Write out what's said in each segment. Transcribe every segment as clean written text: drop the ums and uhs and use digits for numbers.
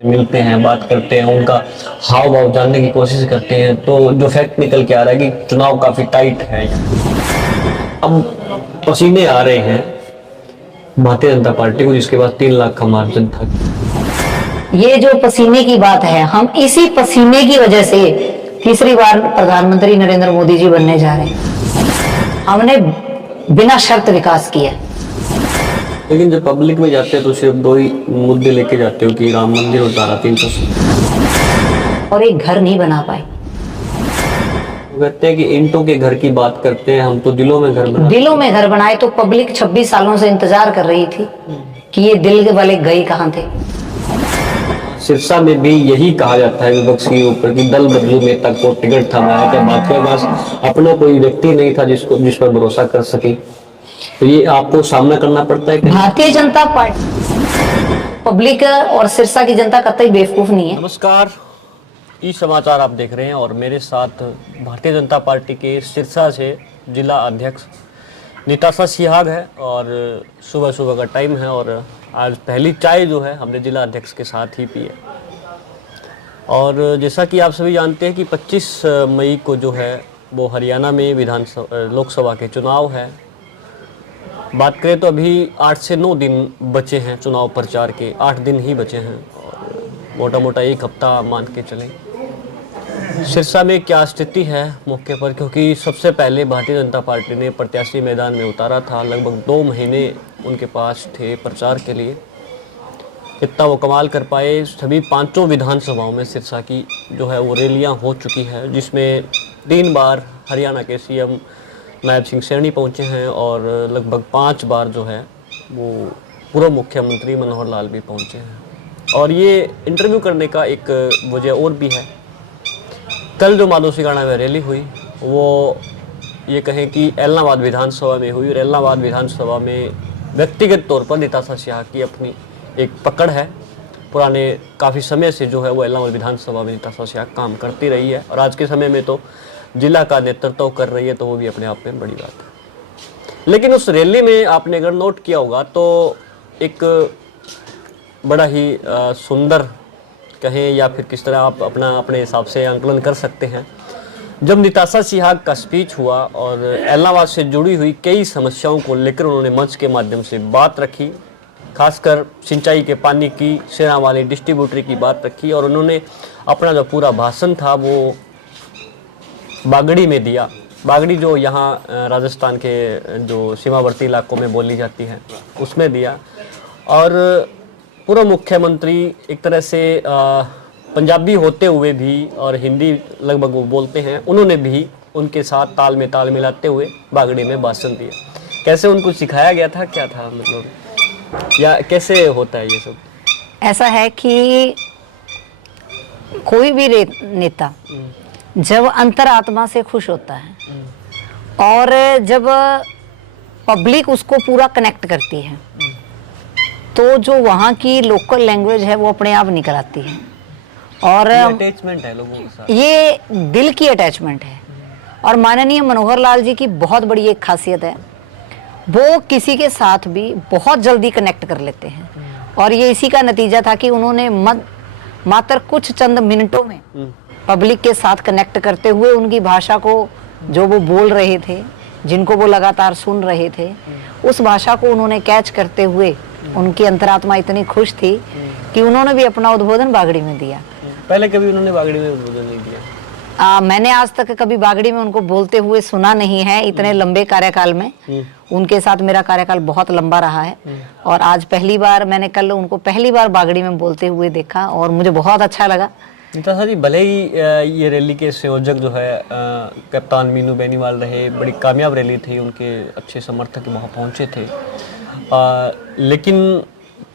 मिलते हैं, बात करते हैं, उनका हाव भाव जानने की कोशिश करते हैं, तो जो फैक्ट निकल के आ रहा है कि चुनाव काफी टाइट है। अब पसीने आ रहे हैं भारतीय जनता पार्टी को, जिसके पास 3 लाख का मार्जिन था। ये जो पसीने की बात है, हम इसी पसीने की वजह से तीसरी बार प्रधानमंत्री नरेंद्र मोदी जी बनने जा रहे हैं। हमने बिना शर्त विकास किया। लेकिन जब पब्लिक में जाते हैं तो सिर्फ 2 ही मुद्दे लेके जाते हो कि राम मंदिर और धारा 370, और एक घर नहीं बना पाए। कहते हैं कि ईंटों के घर की बात करते हैं, हम तो दिलों में घर बना। दिलों में घर बनाए तो पब्लिक 26 सालों से इंतजार कर रही थी कि ये दिल के वाले गए कहां थे। सिरसा में भी यही कहा जाता है विपक्ष के ऊपर कि दल बदलू नेता को टिकट थमाया, क्या बात के पास अपना कोई व्यक्ति नहीं था जिस पर भरोसा कर सके। तो ये आपको सामना करना पड़ता है। भारतीय जनता पार्टी, पब्लिक और सिरसा की जनता कतई बेवकूफ नहीं है। नमस्कार, ई समाचार आप देख रहे हैं और मेरे साथ भारतीय जनता पार्टी के सिरसा से जिला अध्यक्ष निताशा सिहाग है और सुबह सुबह का टाइम है और आज पहली चाय जो है हमने जिला अध्यक्ष के साथ ही पी है। और जैसा कि आप सभी जानते हैं कि 25 मई को जो है वो हरियाणा में लोकसभा के चुनाव है। बात करें तो अभी 8 से 9 दिन बचे हैं चुनाव प्रचार के, 8 दिन ही बचे हैं और मोटा मोटा 1 हफ्ता मान के चलें। सिरसा में क्या स्थिति है मौके पर, क्योंकि सबसे पहले भारतीय जनता पार्टी ने प्रत्याशी मैदान में उतारा था, लगभग 2 महीने उनके पास थे प्रचार के लिए। इतना वो कमाल कर पाए, सभी 5 विधानसभाओं में सिरसा की जो है वो रैलियां हो चुकी है, जिसमें 3 बार हरियाणा के सीएम नायब सिंह सैनी पहुंचे हैं और लगभग 5 बार जो है वो पूर्व मुख्यमंत्री मनोहर लाल भी पहुंचे हैं। और ये इंटरव्यू करने का एक वजह और भी है। कल जो माधोसीगाणा में रैली हुई वो ये कहें कि एलनाबाद विधानसभा में हुई और एलनाबाद विधानसभा में व्यक्तिगत तौर पर निताशा सिहाग की अपनी एक पकड़ है। पुराने काफ़ी समय से जो है वो एलनाबाद विधानसभा में निताशा सिहाग काम करती रही है और आज के समय में तो जिला का नेतृत्व कर रही है, तो वो भी अपने आप में बड़ी बात है। लेकिन उस रैली में आपने अगर नोट किया होगा तो एक बड़ा ही सुंदर कहें या फिर किस तरह आप अपने हिसाब से आंकलन कर सकते हैं। जब निताशा सिहाग का स्पीच हुआ और एलनाबाद से जुड़ी हुई कई समस्याओं को लेकर उन्होंने मंच के माध्यम से बात रखी, खासकर सिंचाई के पानी की, शेरा वाली डिस्ट्रीब्यूटरी की बात रखी और उन्होंने अपना जो पूरा भाषण था वो बागड़ी में दिया। बागड़ी जो यहाँ राजस्थान के जो सीमावर्ती इलाकों में बोली जाती है उसमें दिया। और पूर्व मुख्यमंत्री एक तरह से पंजाबी होते हुए भी और हिंदी लगभग वो बोलते हैं, उन्होंने भी उनके साथ ताल में ताल मिलाते हुए बागड़ी में भाषण दिया। कैसे उनको सिखाया गया था, क्या था मतलब, या कैसे होता है ये सब? ऐसा है कि कोई भी नेता जब अंतरात्मा से खुश होता है और जब पब्लिक उसको पूरा कनेक्ट करती है तो जो वहाँ की लोकल लैंग्वेज है वो अपने आप निकल आती है। और अटैचमेंट है लोगों के साथ, ये दिल की अटैचमेंट है। और माननीय मनोहर लाल जी की बहुत बड़ी एक खासियत है, वो किसी के साथ भी बहुत जल्दी कनेक्ट कर लेते हैं और ये इसी का नतीजा था कि उन्होंने मात्र कुछ चंद मिनटों में पब्लिक के साथ कनेक्ट करते हुए उनकी भाषा को, जो वो बोल रहे थे, जिनको वो लगातार सुन रहे थे, उस भाषा को उन्होंने कैच करते हुए उनकी अंतरात्मा इतनी खुश थी कि उन्होंने भी अपना उद्बोधन बागड़ी में दिया। पहले कभी उन्होंने बागड़ी में उद्बोधन नहीं दिया? मैंने आज तक कभी बागड़ी में उनको बोलते हुए सुना नहीं है, इतने लंबे कार्यकाल में। उनके साथ मेरा कार्यकाल बहुत लंबा रहा है और आज पहली बार, मैंने कल उनको पहली बार बागड़ी में बोलते हुए देखा और मुझे बहुत अच्छा लगा। निताशा जी, भले ही ये रैली के संयोजक जो है कप्तान मीनू बेनीवाल रहे, बड़ी कामयाब रैली थी, उनके अच्छे समर्थक वहाँ पहुँचे थे, लेकिन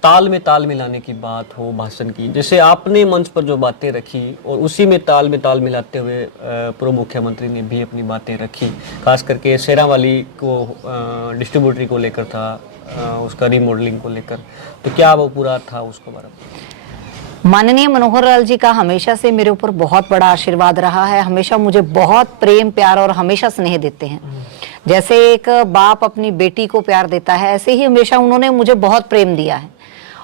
ताल में ताल मिलाने की बात हो भाषण की, जैसे आपने मंच पर जो बातें रखी और उसी में ताल मिलाते हुए पूर्व मुख्यमंत्री ने भी अपनी बातें रखी, खास करके शेरा वाली को डिस्ट्रीब्यूटरी को लेकर था, उसका रीमॉडलिंग को लेकर, तो क्या वो पूरा था उसको बारे में? माननीय मनोहर लाल जी का हमेशा से मेरे ऊपर बहुत बड़ा आशीर्वाद रहा है। हमेशा मुझे बहुत प्रेम प्यार और हमेशा स्नेह देते हैं। जैसे एक बाप अपनी बेटी को प्यार देता है, ऐसे ही हमेशा उन्होंने मुझे बहुत प्रेम दिया है।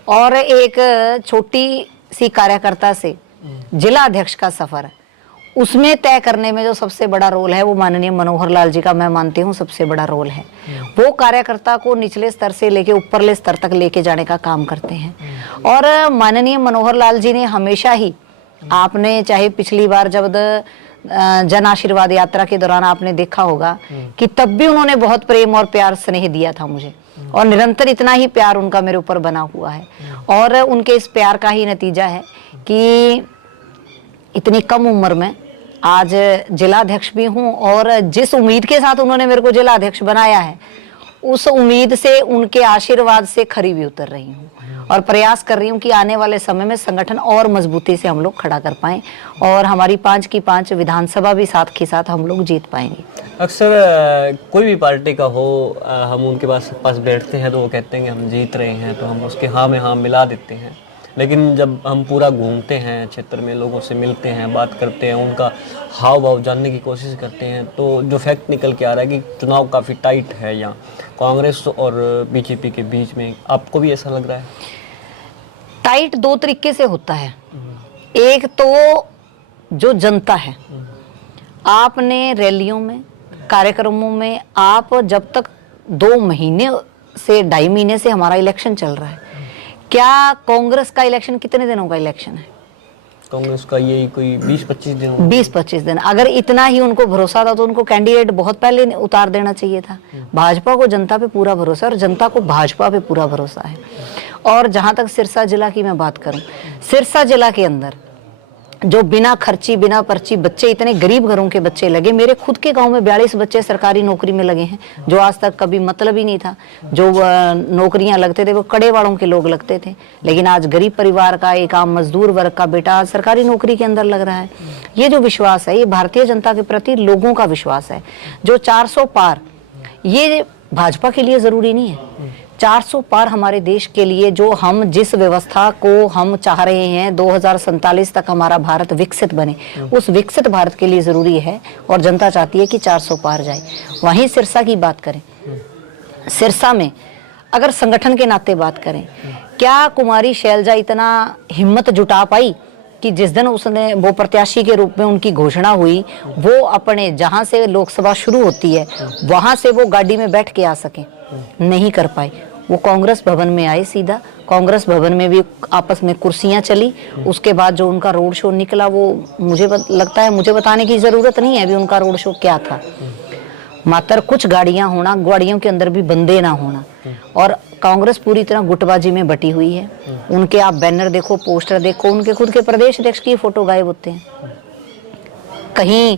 और एक छोटी सी कार्यकर्ता से जिला अध्यक्ष का सफर, उसमें तय करने में जो सबसे बड़ा रोल है वो माननीय मनोहर लाल जी का मैं मानती हूँ सबसे बड़ा रोल है। वो कार्यकर्ता को निचले स्तर से लेके ऊपरले स्तर तक लेके जाने का काम करते हैं। और माननीय मनोहर लाल जी ने हमेशा ही, आपने चाहे पिछली बार जब जन आशीर्वाद यात्रा के दौरान आपने देखा होगा कि तब भी उन्होंने बहुत प्रेम और प्यार स्नेह दिया था मुझे, और निरंतर इतना ही प्यार उनका मेरे ऊपर बना हुआ है। और उनके इस प्यार का ही नतीजा है कि इतनी कम उम्र में आज जिलाध्यक्ष भी हूँ, और जिस उम्मीद के साथ उन्होंने मेरे को जिलाध्यक्ष बनाया है उस उम्मीद से, उनके आशीर्वाद से खरी भी उतर रही हूँ, और प्रयास कर रही हूँ कि आने वाले समय में संगठन और मजबूती से हम लोग खड़ा कर पाएं, और हमारी 5 की 5 विधानसभा भी साथ के साथ हम लोग जीत पाएंगे। अक्सर कोई भी पार्टी का हो, हम उनके पास बैठते हैं तो वो कहते हैं कि हम जीत रहे हैं, तो हम उसके हाँ में हाँ मिला देते हैं। लेकिन जब हम पूरा घूमते हैं क्षेत्र में, लोगों से मिलते हैं, बात करते हैं, उनका हाव भाव जानने की कोशिश करते हैं, तो जो फैक्ट निकल के आ रहा है कि चुनाव काफ़ी टाइट है यहाँ कांग्रेस और बीजेपी के बीच में। आपको भी ऐसा लग रहा है? टाइट 2 तरीके से होता है। एक तो जो जनता है, आपने रैलियों में, कार्यक्रमों में, आप जब तक 2 महीने से 2.5 महीने से हमारा इलेक्शन चल रहा है, क्या कांग्रेस का इलेक्शन कितने दिनों का इलेक्शन है? कांग्रेस का यही कोई 20-25 दिन। 20-25 दिन। अगर इतना ही उनको भरोसा था तो उनको कैंडिडेट बहुत पहले उतार देना चाहिए था। भाजपा को जनता पे पूरा भरोसा है, और जनता को भाजपा पे पूरा भरोसा है। और जहां तक सिरसा जिला की मैं बात करूं, सिरसा जिला के अंदर जो बिना खर्ची बिना पर्ची बच्चे, इतने गरीब घरों के बच्चे लगे। मेरे खुद के गांव में 42 बच्चे सरकारी नौकरी में लगे हैं, जो आज तक कभी मतलब ही नहीं था। जो नौकरियां लगते थे वो कड़े वालों के लोग लगते थे, लेकिन आज गरीब परिवार का एक आम मजदूर वर्ग का बेटा आज सरकारी नौकरी के अंदर लग रहा है। ये जो विश्वास है, ये भारतीय जनता के प्रति लोगों का विश्वास है। जो 400 पार, ये भाजपा के लिए जरूरी नहीं है। 400 पार हमारे देश के लिए, जो हम जिस व्यवस्था को हम चाह रहे हैं 2047 तक हमारा भारत विकसित बने, उस विकसित भारत के लिए जरूरी है, और जनता चाहती है कि 400 पार जाए। वहीं सिरसा की बात करें, सिरसा में अगर संगठन के नाते बात करें, क्या कुमारी शैलजा इतना हिम्मत जुटा पाई कि जिस दिन उसने वो प्रत्याशी के रूप में उनकी घोषणा हुई, वो अपने जहां से लोकसभा शुरू होती है वहां से वो गाड़ी में बैठ के आ सके? नहीं कर पाए। वो कांग्रेस भवन में आए सीधा, कांग्रेस भवन में भी आपस में कुर्सियां चली। उसके बाद जो उनका रोड शो निकला, वो मुझे लगता है मुझे बताने की जरूरत नहीं है अभी उनका रोड शो क्या था। मात्र कुछ गाड़ियां होना, गाड़ियों के अंदर भी बंदे ना होना, और कांग्रेस पूरी तरह गुटबाजी में बटी हुई है। उनके आप बैनर देखो, पोस्टर देखो, उनके खुद के प्रदेश अध्यक्ष की फोटो गायब होते हैं। कहीं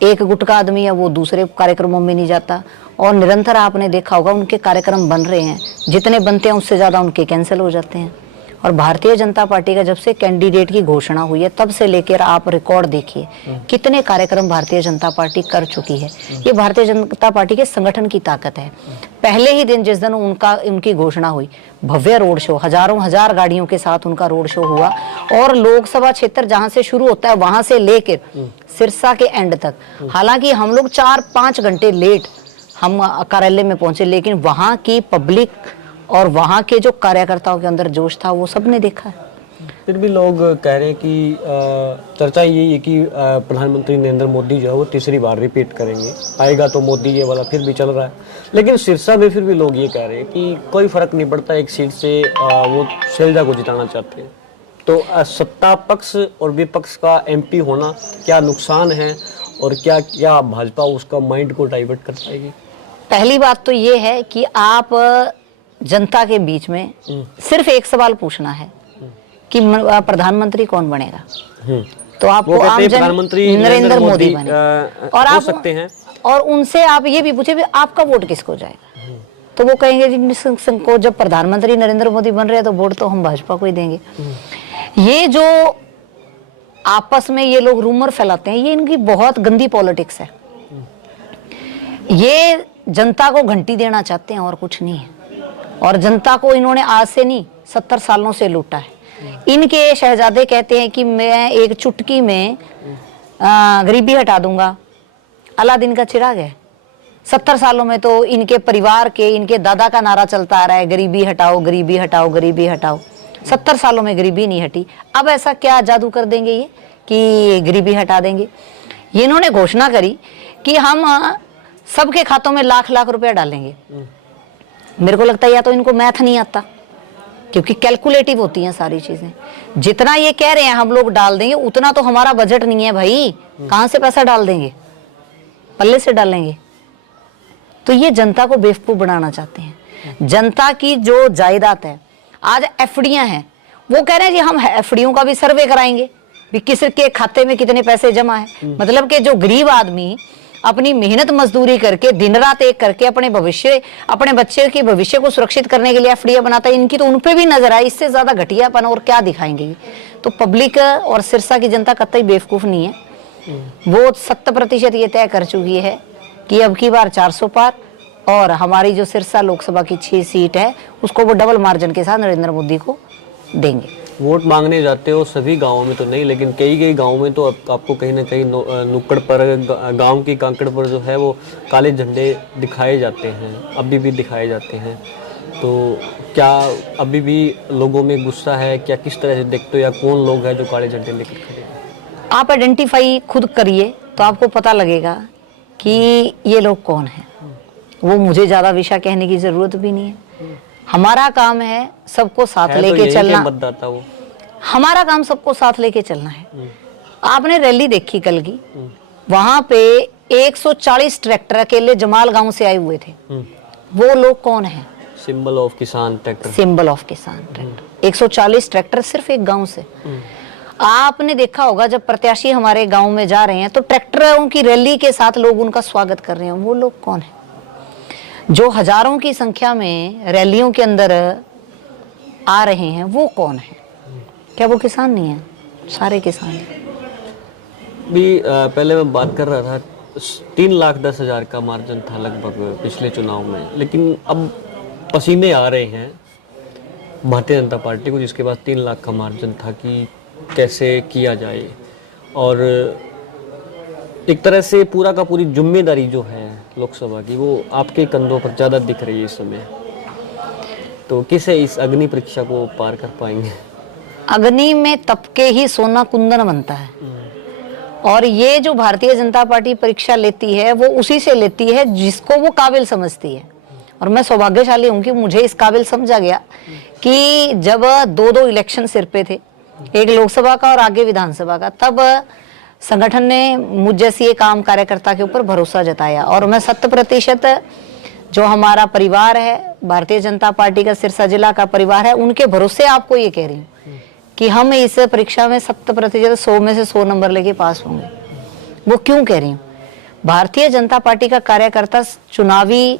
एक गुट का आदमी है वो दूसरे कार्यक्रमों में नहीं जाता, और निरंतर आपने देखा होगा उनके कार्यक्रम बन रहे हैं, जितने बनते हैं उससे ज्यादा उनके कैंसिल हो जाते हैं। और भारतीय जनता पार्टी का जब से कैंडिडेट की घोषणा हुई है तब से लेकर आप रिकॉर्ड देखिए कितने कार्यक्रम भारतीय जनता पार्टी कर चुकी है। ये भारतीय जनता पार्टी के संगठन की ताकत है। पहले ही दिन जिस दिन उनकी घोषणा हुई, भव्य रोड शो, हजार गाड़ियों के साथ उनका रोड शो हुआ, और लोकसभा क्षेत्र जहां से शुरू होता है वहां से लेकर सिरसा के एंड तक, हालांकि हम लोग 4-5 घंटे लेट हम कार्यालय में पहुंचे, लेकिन वहां की पब्लिक और वहां के जो कार्यकर्ताओं के अंदर जोश था वो सबने देखा है। फिर भी लोग कह रहे हैं कि चर्चा यही है कि प्रधानमंत्री नरेंद्र मोदी जो है वो 3री बार रिपीट करेंगे, आएगा तो मोदी, ये वाला फिर भी चल रहा है। लेकिन सिरसा में फिर भी लोग ये कह रहे हैं कि कोई फर्क नहीं पड़ता, एक सीट से वो शैलजा को जिताना चाहते हैं। तो सत्ता पक्ष और विपक्ष का एमपी होना क्या नुकसान है, और क्या क्या भाजपा उसका माइंड को डाइवर्ट कर पाएगी? पहली बात तो ये है कि आप जनता के बीच में सिर्फ एक सवाल पूछना है कि प्रधानमंत्री कौन बनेगा, तो आपको आम प्रधानमंत्री नरेंद्र मोदी बने, और आप सकते हैं, और उनसे आप ये भी पूछे भी आपका वोट किसको जाएगा, तो वो कहेंगे जी को जब प्रधानमंत्री नरेंद्र मोदी बन रहे हैं तो वोट तो हम भाजपा को ही देंगे। ये जो आपस में ये लोग रूमर फैलाते हैं, ये इनकी बहुत गंदी पॉलिटिक्स है। ये जनता को घंटी देना चाहते हैं और कुछ नहीं है, और जनता को इन्होंने आज से नहीं 70 सालों से लूटा है। इनके शहजादे कहते हैं कि मैं एक चुटकी में गरीबी हटा दूंगा, अलादीन का चिराग है। 70 सालों में तो इनके परिवार के, इनके दादा का नारा चलता आ रहा है, गरीबी हटाओ, गरीबी हटाओ, गरीबी हटाओ। 70 सालों में गरीबी नहीं हटी। अब ऐसा क्या जादू कर देंगे ये कि गरीबी हटा देंगे। ये इन्होंने घोषणा करी कि हम सबके खातों में लाख लाख रुपया डालेंगे। मेरे को लगता है या तो इनको मैथ नहीं आता, क्योंकि कैलकुलेटिव होती हैं सारी चीजें। जितना ये कह रहे हैं हम लोग डाल देंगे, उतना तो हमारा बजट नहीं है भाई, कहां से पैसा डाल देंगे, पल्ले से डालेंगे। तो ये जनता को बेवकूफ बनाना चाहते हैं। जनता की जो जायदाद है, आज एफडीआं हैं, वो कह रहे हैं जी हम एफडीओं का भी सर्वे कराएंगे भी किसके खाते में कितने पैसे जमा है। मतलब कि जो गरीब आदमी अपनी मेहनत मजदूरी करके दिन रात एक करके अपने बच्चे के भविष्य को सुरक्षित करने के लिए एफडीआई बनाता है, इनकी तो उनपे भी नजर आए। इससे ज्यादा घटियापन और क्या दिखाएंगे। तो पब्लिक और सिरसा की जनता कतई बेवकूफ नहीं है। वो 100% ये तय कर चुकी है कि अब की बार 400 पार, और हमारी जो सिरसा लोकसभा की 6 सीट है उसको वो डबल मार्जिन के साथ नरेंद्र मोदी को देंगे। वोट मांगने जाते हो सभी गांवों में तो नहीं, लेकिन कई गांवों में तो आपको कहीं ना कहीं नुक्कड़ पर, गांव की कांकड़ पर जो है वो काले झंडे दिखाए जाते हैं, अभी भी दिखाए जाते हैं। तो क्या अभी भी लोगों में गुस्सा है, क्या किस तरह से देखते हो, या कौन लोग हैं जो काले झंडे लेकर खड़े हैं? आप आइडेंटिफाई खुद करिए तो आपको पता लगेगा कि ये लोग कौन हैं। वो मुझे ज्यादा विषय कहने की जरूरत भी नहीं है। हमारा काम है सबको साथ लेके चलना। मतदाता वो हमारा काम सबको साथ लेके चलना है। आपने रैली देखी कल की, वहां पे 140 ट्रैक्टर अकेले जमाल गांव से आए हुए थे। वो लोग कौन हैं? सिंबल ऑफ किसान ट्रैक्टर। सिंबल ऑफ किसान ट्रैक्टर। 140 ट्रैक्टर सिर्फ एक गांव से। आपने देखा होगा जब प्रत्याशी हमारे गांव में जा रहे हैं तो ट्रैक्टरों की रैली के साथ लोग उनका स्वागत कर रहे हैं। वो लोग कौन है? जो हजारों की संख्या में रैलियों के अंदर आ रहे हैं वो कौन है? क्या वो किसान नहीं है? सारे किसान हैं। भी पहले मैं बात कर रहा था 3,10,000 का मार्जिन था लगभग पिछले चुनाव में, लेकिन अब पसीने आ रहे हैं भारतीय जनता पार्टी को, जिसके पास 3 लाख का मार्जिन था, कि कैसे किया जाए। और एक तरह से पूरा का पूरी जिम्मेदारी जो है लोकसभा की वो आपके कंधों पर ज़्यादा दिख रही है इस समय। तो किसे इस अग्नि परीक्षा को पार कर पाएंगे? अग्नि में तप के ही सोना कुंदन बनता है। और ये जो भारतीय जनता पार्टी परीक्षा लेती है वो उसी से लेती है जिसको वो काबिल समझती है। और मैं सौभाग्यशाली हूँ कि मुझे इस काबिल समझा गया कि जब 2-2 इलेक्शन सिर पे थे, एक लोकसभा का और आगे विधानसभा का, तब संगठन ने मुझ जैसी एक आम कार्यकर्ता के ऊपर भरोसा जताया। और मैं 100% जो हमारा परिवार है, भारतीय जनता पार्टी का सिरसा जिला का परिवार है, उनके भरोसे आपको ये कह रही हूँ कि हम इस परीक्षा में 100% 100 में से 100 नंबर लेके पास होंगे। वो क्यों कह रही हूँ? भारतीय जनता पार्टी का कार्यकर्ता चुनावी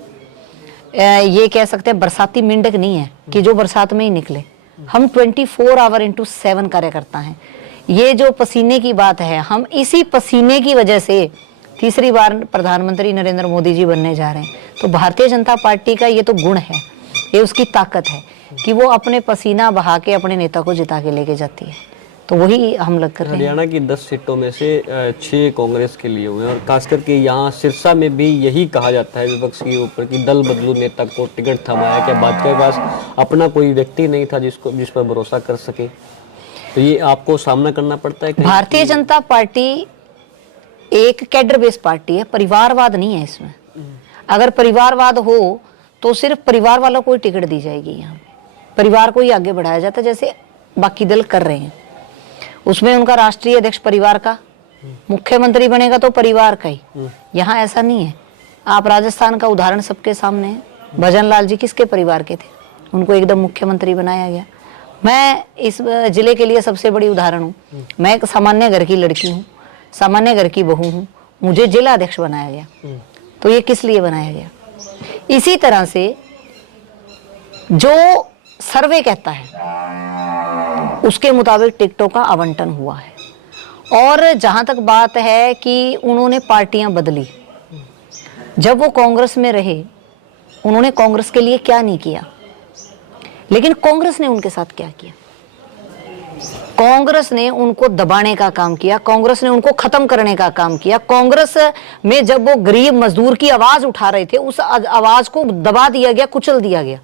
ये कह सकते हैं बरसाती मेंढक नहीं है कि जो बरसात में ही निकले। हम 24 आवर इंटू 7 कार्यकर्ता हैं। ये जो पसीने की बात है, हम इसी पसीने की वजह से तीसरी बार प्रधानमंत्री नरेंद्र मोदी जी बनने जा रहे हैं। तो भारतीय जनता पार्टी का ये तो गुण है, ये उसकी ताकत है कि वो अपने पसीना बहा के अपने नेता को जिता के लेके जाती है। तो वही हम लोग कर रहे हैं। हरियाणा की 10 सीटों में से 6 कांग्रेस के लिए हुए हैं, और खास करके यहाँ सिरसा में भी यही कहा जाता है विपक्ष के ऊपर कि दल बदलू नेता को टिकट थमाया। क्या भाजपा के पास अपना कोई व्यक्ति नहीं था जिस पर भरोसा कर सके? तो ये आपको सामना करना पड़ता है। भारतीय जनता पार्टी एक कैडर बेस्ड पार्टी है, परिवारवाद नहीं है इसमें। अगर परिवारवाद हो तो सिर्फ परिवार वालों को ही टिकट दी जाएगी। यहाँ परिवार को ही आगे बढ़ाया जाता है जैसे बाकी दल कर रहे हैं। उसमें उनका राष्ट्रीय अध्यक्ष परिवार का, मुख्यमंत्री बनेगा तो परिवार का ही। यहाँ ऐसा नहीं है। आप राजस्थान का उदाहरण सबके सामने है। भजन लाल जी किसके परिवार के थे? उनको एकदम मुख्यमंत्री बनाया गया। मैं इस जिले के लिए सबसे बड़ी उदाहरण हूँ। मैं एक सामान्य घर की लड़की हूँ, सामान्य घर की बहू हूँ, मुझे जिला अध्यक्ष बनाया गया। तो ये किस लिए बनाया गया? इसी तरह से जो सर्वे कहता है उसके मुताबिक टिकटों का आवंटन हुआ है। और जहां तक बात है कि उन्होंने पार्टियां बदली, जब वो कांग्रेस में रहे उन्होंने कांग्रेस के लिए क्या नहीं किया, लेकिन कांग्रेस ने उनके साथ क्या किया? कांग्रेस ने उनको दबाने का काम किया, कांग्रेस ने उनको खत्म करने का काम किया। कांग्रेस में जब वो गरीब मजदूर की आवाज उठा रहे थे, उस आवाज को दबा दिया गया, कुचल दिया गया।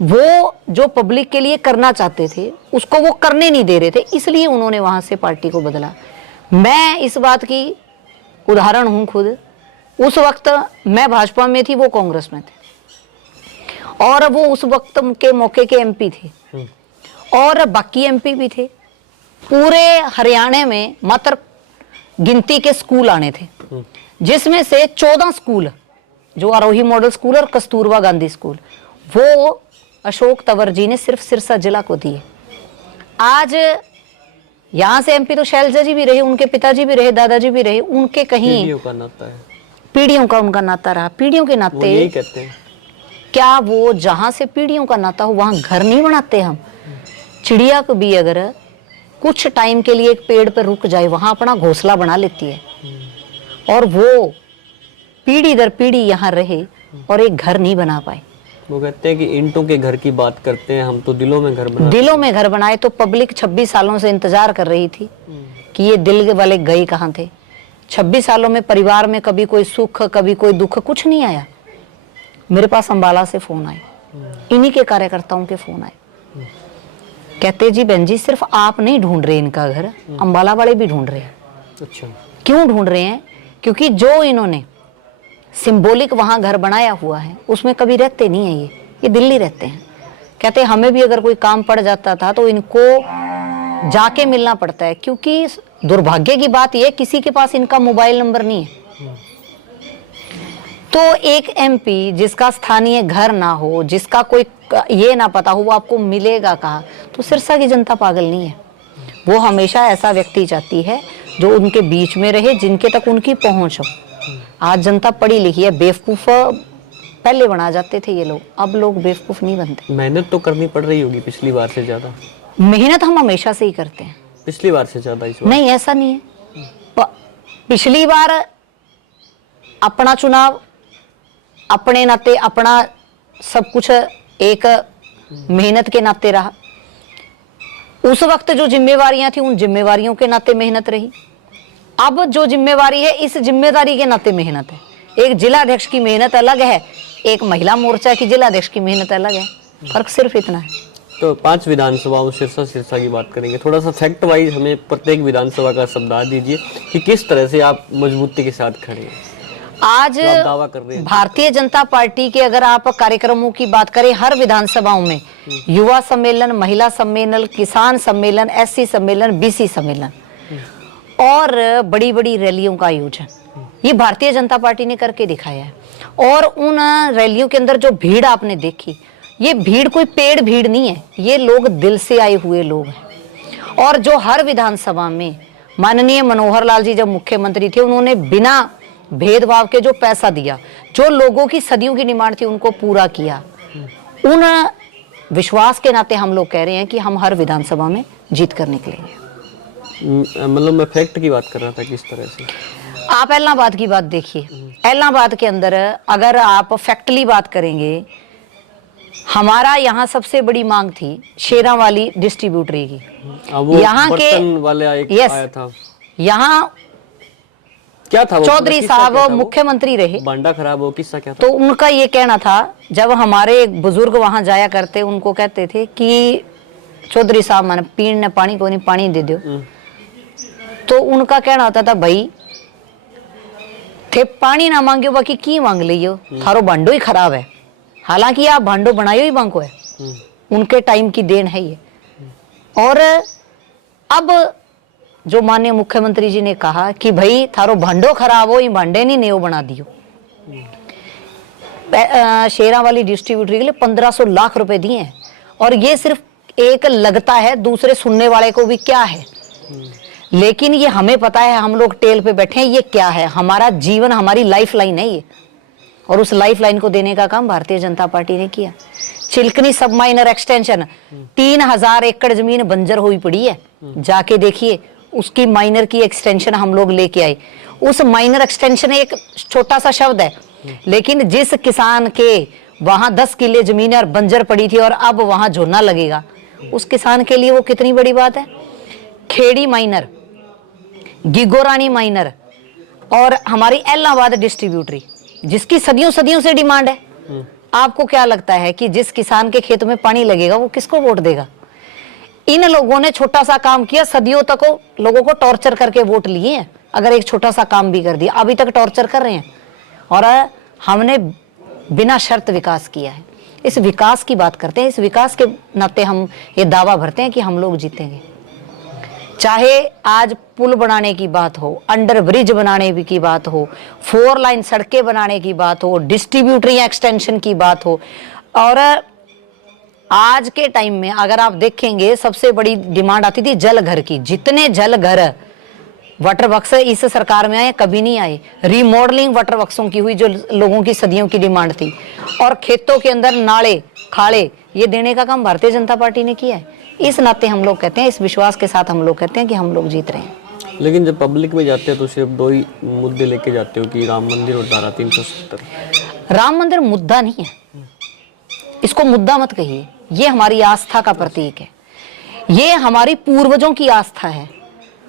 वो जो पब्लिक के लिए करना चाहते थे उसको वो करने नहीं दे रहे थे, इसलिए उन्होंने वहां से पार्टी को बदला। मैं इस बात की उदाहरण हूं खुद। उस वक्त मैं भाजपा में थी, वो कांग्रेस में थे, और वो उस वक्त के मौके के एमपी थे और बाकी एमपी भी थे। पूरे हरियाणा में मात्र गिनती के स्कूल आने थे, जिसमें से 14 स्कूल जो आरोही मॉडल स्कूल और कस्तूरबा गांधी स्कूल वो अशोक तंवर जी ने सिर्फ सिरसा जिला को दिए। आज यहां से एमपी तो शैलजा जी भी रहे, उनके पिताजी भी रहे, दादाजी भी रहे, उनके कहीं पीढ़ियों का नाता है, पीढ़ियों का उनका नाता रहा। पीढ़ियों के नाते यही कहते हैं। क्या वो जहां से पीढ़ियों का नाता हो वहां घर नहीं बनाते हम? चिड़िया को भी अगर कुछ टाइम के लिए एक पेड़ पर रुक जाए वहां अपना घोंसला बना लेती है, और वो पीढ़ी दर पीढ़ी यहाँ रहे और एक घर नहीं बना पाए। वो कहते हैं कि ईंटों के घर की बात करते हैं, हम तो दिलों में घर बनाते। दिलों में घर बनाए। तो पब्लिक 26 सालों से इंतजार कर रही थी कि ये दिल वाले गए कहाँ थे। 26 सालों में परिवार में कभी कोई सुख, कभी कोई दुख, कुछ नहीं आया। मेरे पास अंबाला से फोन आए, इन्हीं के कार्यकर्ताओं के फोन आए, कहते जी बहन जी सिर्फ आप नहीं ढूंढ रहे इनका घर, अंबाला वाले भी ढूंढ रहे हैं। अच्छा, क्यों ढूंढ रहे हैं? क्योंकि जो इन्होंने सिंबॉलिक वहां घर बनाया हुआ है उसमें कभी रहते नहीं है, ये दिल्ली रहते हैं। कहते हमें भी अगर कोई काम पड़ जाता था तो इनको जाके मिलना पड़ता है, क्योंकि दुर्भाग्य की बात यह किसी के पास इनका मोबाइल नंबर नहीं है। तो एक एमपी जिसका स्थानीय घर ना हो, जिसका कोई ये ना पता हो वो आपको मिलेगा कहाँ, तो सिरसा की जनता पागल नहीं है। वो हमेशा ऐसा व्यक्ति चाहती है जो उनके बीच में रहे, जिनके तक उनकी पहुंच हो। आज जनता पढ़ी लिखी है, बेवकूफ पहले बना जाते थे ये लोग, अब लोग बेवकूफ नहीं बनते। मेहनत तो करनी पड़ रही होगी पिछली बार से ज्यादा। मेहनत हम हमेशा से ही करते हैं, पिछली बार से ज्यादा इस बार? नहीं ऐसा नहीं है। पिछली बार अपना चुनाव अपने नाते, अपना सब कुछ एक मेहनत के नाते रहा। उस वक्त जो जिम्मेवारियां थी उन जिम्मेवारियों के नाते मेहनत रही। अब जो जिम्मेवारी है इस जिम्मेदारी के नाते मेहनत है। एक जिला अध्यक्ष की मेहनत अलग है, एक महिला मोर्चा की जिला अध्यक्ष की मेहनत अलग है, फर्क सिर्फ इतना है। तो 5 विधानसभाओं सिरसा की बात करेंगे, थोड़ा सा फैक्ट वाइज हमें प्रत्येक विधानसभा का शब्दार्थ दीजिए कि किस तरह से आप मजबूती के साथ खड़े हैं। आज दावा कर रहे हैं भारतीय जनता पार्टी के अगर आप कार्यक्रमों की बात करें, हर विधानसभाओं में युवा सम्मेलन, महिला सम्मेलन, किसान सम्मेलन, एससी सम्मेलन, बीसी सम्मेलन और बड़ी बड़ी रैलियों का आयोजन ये भारतीय जनता पार्टी ने करके दिखाया है। और उन रैलियों के अंदर जो भीड़ आपने देखी, ये भीड़ कोई पेड़ भीड़ नहीं है, ये लोग दिल से आए हुए लोग हैं। और जो हर विधानसभा में माननीय मनोहर लाल जी जब मुख्यमंत्री थे, उन्होंने बिना भेदभाव के जो पैसा दिया, जो लोगों की सदियों की डिमांड थी उनको पूरा किया। उन विश्वास के नाते हम लोग कह रहे हैं कि हम हर विधानसभा में जीत कर निकलेंगे। मतलब मैं फैक्ट की बात कर रहा था, किस तरह से आप इलाहाबाद की बात देखिए। इलाहाबाद के अंदर अगर आप फैक्टली बात करेंगे, हमारा यहाँ सबसे बड़ी मांग थी शेरावाली डिस्ट्रीब्यूटरी की। यहाँ के वाले आया था, यहाँ क्या था चौधरी साहब मुख्यमंत्री रहे, बांडा खराब हो, किस्सा क्या था? तो उनका ये कहना था, जब हमारे एक बुजुर्ग वहां जाया करते उनको कहते थे कि चौधरी साहब माने पीने पानी को नहीं, पानी दे दो। तो उनका कहना होता था भाई थे पानी ना मांगियो बाकी की मांग लियो, थारो भांडो ही खराब है। हालांकि आप भांडो बनायो ही बांको है, उनके टाइम की देन है ये। और अब जो माननीय मुख्यमंत्री जी ने कहा कि भाई थारो भांडो खराब हो, ये भांडे नहीं नेओ बना दियो। शेरावाली डिस्ट्रीब्यूटरी के लिए 1500 लाख रुपए दिए हैं। और ये सिर्फ एक लगता है, दूसरे सुनने वाले को भी क्या है, लेकिन ये हमें पता है, हम लोग टेल पे बैठे हैं, ये क्या है, हमारा जीवन, हमारी लाइफ लाइन है ये। और उस लाइफ लाइन को देने का काम भारतीय जनता पार्टी ने किया। चिल्कनी सब माइनर एक्सटेंशन, 3000 एकड़ जमीन बंजर हुई पड़ी है, जाके देखिए, उसकी माइनर की एक्सटेंशन हम लोग लेके आए। उस माइनर एक्सटेंशन एक छोटा सा शब्द है, लेकिन जिस किसान के वहां 10 किले जमीन और बंजर पड़ी थी और अब वहां झोना लगेगा, उस किसान के लिए वो कितनी बड़ी बात है। खेड़ी माइनर, गिगोरानी माइनर और हमारी इलाहाबाद डिस्ट्रीब्यूटरी, जिसकी सदियों सदियों से डिमांड है, आपको क्या लगता है कि जिस किसान के खेत में पानी लगेगा वो किसको वोट देगा? इन लोगों ने छोटा सा काम किया, सदियों तक लोगों को टॉर्चर करके वोट लिए हैं। अगर एक छोटा सा काम भी कर दिया, अभी तक टॉर्चर कर रहे हैं। और हमने बिना शर्त विकास किया है। इस विकास की बात करते हैं, इस विकास के नाते हम ये दावा भरते हैं कि हम लोग जीतेंगे। चाहे आज पुल बनाने की बात हो, अंडर ब्रिज बनाने की बात हो, 4 लाइन सड़कें बनाने की बात हो, डिस्ट्रीब्यूटरी एक्सटेंशन की बात हो। और आज के टाइम में अगर आप देखेंगे, सबसे बड़ी डिमांड आती थी जल घर की। जितने जल घर वाटर वर्क्स इस सरकार में आए कभी नहीं आए। रिमॉडलिंग वाटर वर्क्सों की हुई जो लोगों की सदियों की डिमांड थी। और खेतों के अंदर नाले खाड़े ये देने का काम भारतीय जनता पार्टी ने किया है। इस नाते हम लोग कहते हैं, इस विश्वास के साथ हम लोग कहते हैं कि हम लोग जीत रहे हैं। लेकिन जब पब्लिक में जाते हैं तो सिर्फ 2 ही मुद्दे लेके जाते हो कि राम मंदिर और धारा 370। राम मंदिर मुद्दा नहीं है, इसको मुद्दा मत कहिए। ये हमारी आस्था का प्रतीक है, ये हमारी पूर्वजों की आस्था है।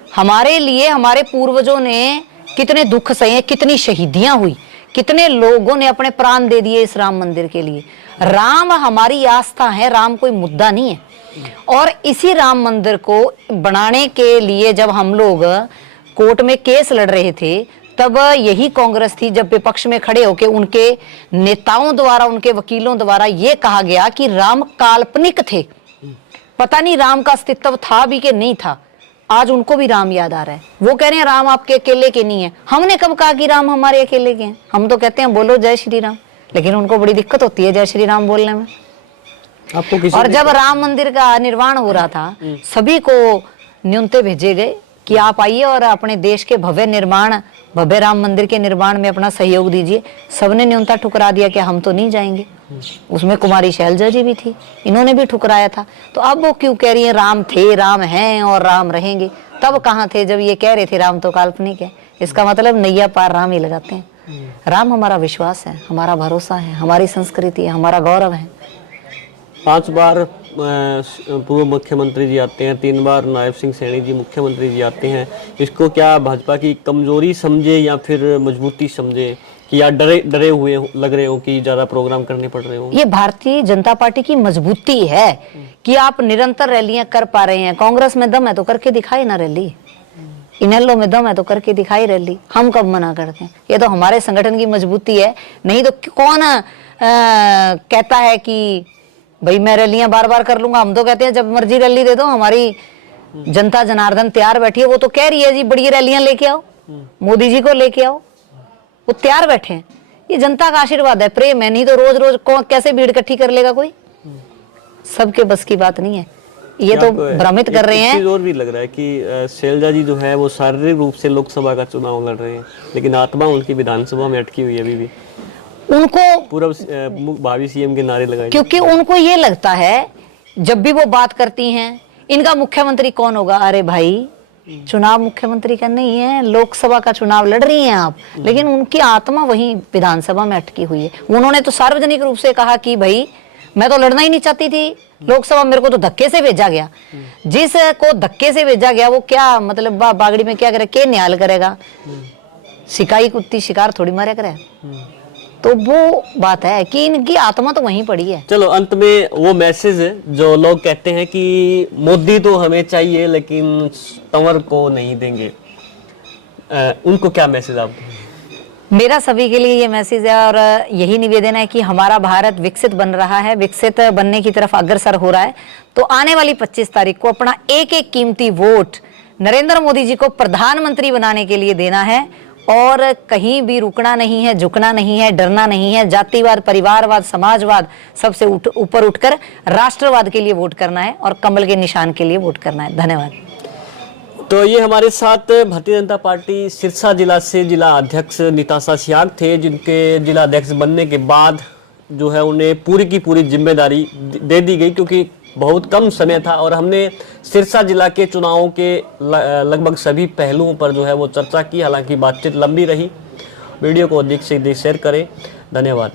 हमारे लिए हमारे पूर्वजों ने कितने दुख सहे, कितनी शहीदियां हुई, कितने लोगों ने अपने प्राण दे दिए इस राम मंदिर के लिए। राम हमारी आस्था है, राम कोई मुद्दा नहीं है। और इसी राम मंदिर को बनाने के लिए जब हम लोग कोर्ट में केस लड़ रहे थे, तब यही कांग्रेस थी जब विपक्ष में खड़े होकर उनके नेताओं द्वारा, उनके वकीलों द्वारा ये कहा गया कि राम काल्पनिक थे। पता नहीं राम का अस्तित्व था भी कि नहीं था। आज उनको भी राम याद आ रहा है। वो कह रहे हैं राम आपके अकेले के नहीं है। हमने कब कहा कि राम हमारे अकेले के हैं? हम तो कहते हैं बोलो जय श्री राम, लेकिन उनको बड़ी दिक्कत होती है जय श्री राम बोलने में। और जब राम मंदिर का निर्माण हो रहा था, सभी को न्योते भेजे गए कि आप आइए और अपने देश के भव्य राम मंदिर के निर्माण में अपना सहयोग दीजिए। सबने न्योता ठुकरा दिया कि हम तो नहीं जाएंगे। उसमें कुमारी शैलजा जी भी थी, इन्होंने भी ठुकराया था। तो अब वो क्यों कह रही है राम थे, राम हैं और राम रहेंगे? तब कहाँ थे जब ये कह रहे थे राम तो काल्पनिक है? इसका मतलब नैया पार राम ही लगाते हैं। राम हमारा विश्वास है, हमारा भरोसा है, हमारी संस्कृति है, हमारा गौरव है। 5 बार पूर्व मुख्यमंत्री जी आते हैं, 3 बार नायब सिंह सैनी जी मुख्यमंत्री जी आते हैं। इसको क्या भाजपा की कमजोरी समझे या फिर मजबूती समझे, कि या डरे हुए लग रहे हो कि ज्यादा प्रोग्राम करने पड़ रहे हो? ये भारतीय जनता पार्टी की मजबूती है कि आप निरंतर रैलियां कर पा रहे हैं। कांग्रेस में दम है तो करके दिखाए ना रैली, इनेलो में दम है तो करके दिखाई रैली। हम कब मना करते हैं? ये तो हमारे संगठन की मजबूती है। नहीं तो कौन कहता है कि भाई मैं रैलियां बार बार कर लूंगा? हम तो कहते हैं जब मर्जी रैली दे दो। हमारी जनता जनार्दन तैयार बैठी है, वो तो कह रही है जी बड़ी रैलियां लेके आओ, मोदी जी को लेके आओ, वो तैयार बैठे हैं। ये जनता का आशीर्वाद है, प्रेम है। नहीं तो रोज रोज कौन कैसे भीड़ इकट्ठी कर लेगा कोई? सबके बस की बात नहीं है। ये तो भ्रमित कर रहे हैं। और भी लग रहा है कि शैलजा जी जो है वो शारीरिक रूप से लोकसभा का चुनाव लड़ रहे हैं, लेकिन आत्मा उनकी विधानसभा में अटकी हुई है अभी भी। उनको पूरा भावी सीएम के नारे लगाए, क्योंकि उनको ये लगता है जब भी वो बात करती हैं, इनका मुख्यमंत्री कौन होगा? अरे भाई, चुनाव मुख्यमंत्री का नहीं है, लोकसभा का चुनाव लड़ रही हैं आप। लेकिन उनकी आत्मा वहीं विधानसभा में अटकी हुई है। उन्होंने तो सार्वजनिक रूप से कहा कि भाई मैं तो लड़ना ही नहीं चाहती थी लोकसभा, मेरे को तो धक्के से भेजा गया। जिसको धक्के से भेजा गया वो क्या मतलब बागड़ी में क्या करे, के न्याल करेगा? शिकाई कुत्ती शिकार थोड़ी मारे करे। तो वो बात है कि इनकी आत्मा तो वहीं पड़ी है। चलो अंत में वो मैसेज है जो लोग कहते हैं कि मोदी तो हमें चाहिए लेकिन तंवर को नहीं देंगे, उनको क्या मैसेज आप? मेरा सभी के लिए ये मैसेज है और यही निवेदन है कि हमारा भारत विकसित बन रहा है, विकसित बनने की तरफ अग्रसर हो रहा है। तो आने वाली 25 तारीख को अपना एक एक कीमती वोट नरेंद्र मोदी जी को प्रधानमंत्री बनाने के लिए देना है। और कहीं भी रुकना नहीं है, झुकना नहीं है, डरना नहीं है। जातिवाद, परिवारवाद, समाजवाद सबसे ऊपर उठकर राष्ट्रवाद के लिए वोट करना है और कमल के निशान के लिए वोट करना है। धन्यवाद। तो ये हमारे साथ भारतीय जनता पार्टी सिरसा जिला से जिला अध्यक्ष निताशा सियाग थे, जिनके जिला अध्यक्ष बनने के बाद जो है उन्हें पूरी की पूरी जिम्मेदारी दे दी गई, क्योंकि बहुत कम समय था। और हमने सिरसा जिला के चुनावों के लगभग सभी पहलुओं पर जो है वो चर्चा की। हालांकि बातचीत लंबी रही। वीडियो को अधिक से अधिक शेयर करें। धन्यवाद।